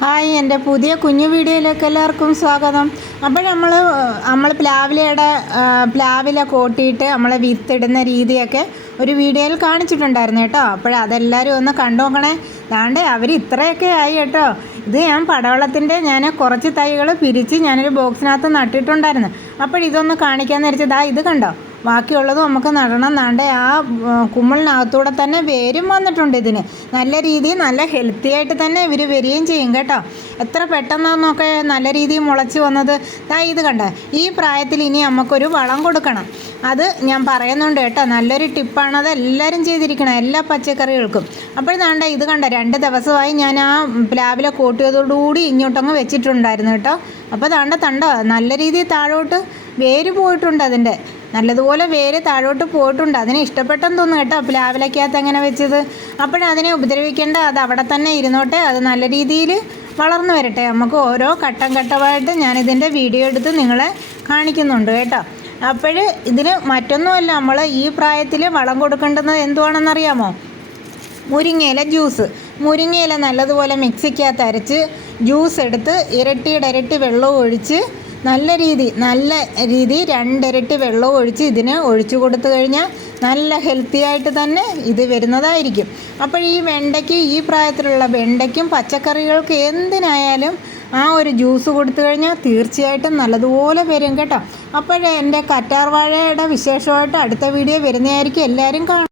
Hi എന്റെ പുതിയ കുഞ്ഞു വീഡിയോയിലേക്ക് എല്ലാവർക്കും സ്വാഗതം. അപ്പോൾ നമ്മൾ നമ്മൾ പ്ലാവിലയുടെ പ്ലാവില കോട്ടിയിട്ട് നമ്മൾ വിത്തിടുന്ന രീതിയൊക്കെ ഒരു വീഡിയോയിൽ കാണിച്ചിട്ടുണ്ടായിരുന്നു കേട്ടോ. അപ്പോൾ അതെല്ലാവരും ഒന്ന് കണ്ടു നോക്കണേ. ദാണ്ടേ അവർ ഇത്രയൊക്കെ ആയി കേട്ടോ. ഇത് ഞാൻ പടവളത്തിന്റെ ഞാൻ കുറച്ച് തൈകൾ പിരിച്ച് ഞാനൊരു ബോക്സിനകത്ത് നട്ടിട്ടുണ്ടായിരുന്നു. അപ്പോൾ ഇതൊന്ന് കാണിക്കാമെന്ന് ദാ ഇത് കണ്ടോ? ബാക്കിയുള്ളത് നമുക്ക് നടണം. നാണ്ടേ ആ കുമ്മളിനകത്തൂടെ തന്നെ വേരും വന്നിട്ടുണ്ട് ഇതിന്. നല്ല രീതിയിൽ നല്ല ഹെൽത്തി ആയിട്ട് തന്നെ ഇവർ വരികയും ചെയ്യും കേട്ടോ. എത്ര പെട്ടെന്നൊക്കെ നല്ല രീതിയിൽ മുളച്ച് വന്നത്. ദാ ഇത് കണ്ട? ഈ പ്രായത്തിൽ ഇനി നമുക്കൊരു വളം കൊടുക്കണം. അത് ഞാൻ പറയുന്നുണ്ട് കേട്ടോ. നല്ലൊരു ടിപ്പാണ്. അത് എല്ലാവരും ചെയ്തിരിക്കണം. എല്ലാ പച്ചക്കറികൾക്കും. അപ്പോൾ ദാണ്ട ഇത് കണ്ട? രണ്ട് ദിവസമായി ഞാൻ ആ പ്ലാവിലെ കൂട്ടിയതോടുകൂടി ഇങ്ങോട്ടങ്ങ് വെച്ചിട്ടുണ്ടായിരുന്നു കേട്ടോ. അപ്പോൾ ദാണ്ട തണ്ട? നല്ല രീതിയിൽ താഴോട്ട് വേര് പോയിട്ടുണ്ട് അതിന്റെ. നല്ലതുപോലെ വേര് താഴോട്ട് പോയിട്ടുണ്ട്. അതിനെ ഇഷ്ടപ്പെട്ടെന്ന് തോന്നുന്നു കേട്ടോ. പ്ലാവിലക്കകത്ത് അങ്ങനെ വെച്ചത്? അപ്പോഴതിനെ ഉപദ്രവിക്കേണ്ട അത് അവിടെ തന്നെ ഇരുന്നോട്ടെ. അത് നല്ല രീതിയിൽ വളർന്നു വരട്ടെ. നമുക്ക് ഓരോ ഘട്ടം ഘട്ടമായിട്ട് ഞാനിതിന്റെ വീഡിയോ എടുത്ത് നിങ്ങളെ കാണിക്കുന്നുണ്ട് കേട്ടോ. അപ്പോൾ ഇതിന് മറ്റൊന്നുമല്ല നമ്മൾ ഈ പ്രായത്തിൽ വളം കൊടുക്കേണ്ടത് എന്തുവാണെന്നറിയാമോ? മുരിങ്ങയില ജ്യൂസ്. മുരിങ്ങയില നല്ലതുപോലെ മിക്സിക്കകത്ത് അരച്ച് ജ്യൂസ് എടുത്ത് ഇരട്ടിയുടെ ഇരട്ടി വെള്ളവും ഒഴിച്ച് നല്ല രീതി നല്ല രീതി രണ്ടിരട്ടി വെള്ളം ഒഴിച്ച് ഇതിന് ഒഴിച്ചു കൊടുത്തു കഴിഞ്ഞാൽ നല്ല ഹെൽത്തി ആയിട്ട് തന്നെ ഇത് വരുന്നതായിരിക്കും. അപ്പോൾ ഈ വെണ്ടയ്ക്ക് ഈ പ്രായത്തിലുള്ള വെണ്ടയ്ക്കും പച്ചക്കറികൾക്ക് എന്തിനായാലും ആ ഒരു ജ്യൂസ് കൊടുത്തു കഴിഞ്ഞാൽ തീർച്ചയായിട്ടും നല്ലതുപോലെ വരും കേട്ടോ. അപ്പോൾ എന്റെ കറ്റാർവാഴയുടെ വിശേഷമായിട്ട് അടുത്ത വീഡിയോ വരുന്നതായിരിക്കും. എല്ലാവരും കാണും